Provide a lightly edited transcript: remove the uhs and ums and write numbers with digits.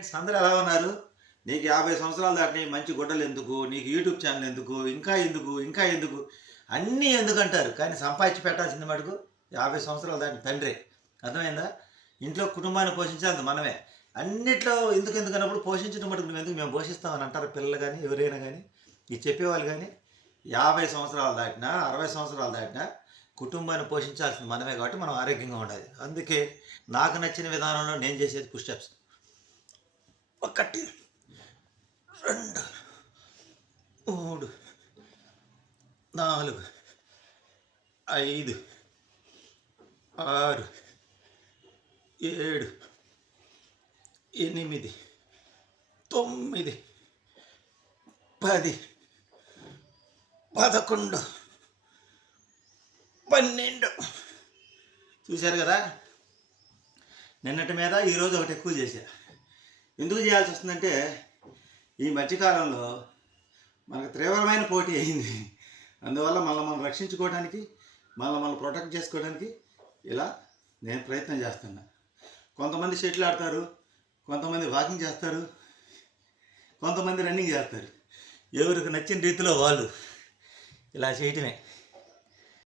Friends అందరూ ఎలా ఉన్నారు? నీకు 50 సంవత్సరాలు దాటినాయి, మంచి గుడ్డలు ఎందుకు? నీకు యూట్యూబ్ ఛానల్ ఎందుకు? ఇంకా ఎందుకు? ఇంకా ఎందుకు? అన్నీ ఎందుకంటారు. కానీ సంపాదించి పెట్టాల్సింది మటుకు 50 సంవత్సరాలు దాటిన తండ్రే. అర్థమైందా? ఇంట్లో కుటుంబాన్ని పోషించాల్సింది మనమే. అన్నిట్లో ఎందుకన్నప్పుడు పోషించడం మటుకు నువ్వెందుకు మేము పోషిస్తామని అంటారు పిల్లలు కానీ, ఎవరైనా కానీ. ఇది చెప్పేవాళ్ళు కానీ 50 సంవత్సరాలు దాటినా, 60 సంవత్సరాలు దాటినా కుటుంబాన్ని పోషించాల్సింది మనమే కాబట్టి మనం ఆరోగ్యంగా ఉండాలి. అందుకే నాకు నచ్చిన విధానంలో నేను చేసేది పుషప్స్. 1 2 3 4 5 6 7 8 9 10 11 12 చూశారు కదా. నిన్నటి మీద ఈరోజు ఒకటి ఎక్కువ చేశా. ఎందుకు చేయాల్సి వస్తుందంటే ఈ మధ్యకాలంలో మనకు తీవ్రమైన పోటీ అయింది. అందువల్ల మనం రక్షించుకోవడానికి, మనం ప్రొటెక్ట్ చేసుకోవడానికి ఇలా నేను ప్రయత్నం చేస్తున్నా. కొంతమంది షటిల్ ఆడతారు, కొంతమంది వాకింగ్ చేస్తారు, కొంతమంది రన్నింగ్ చేస్తారు. ఎవరికి నచ్చిన రీతిలో వాళ్ళు ఇలా చేయటమే.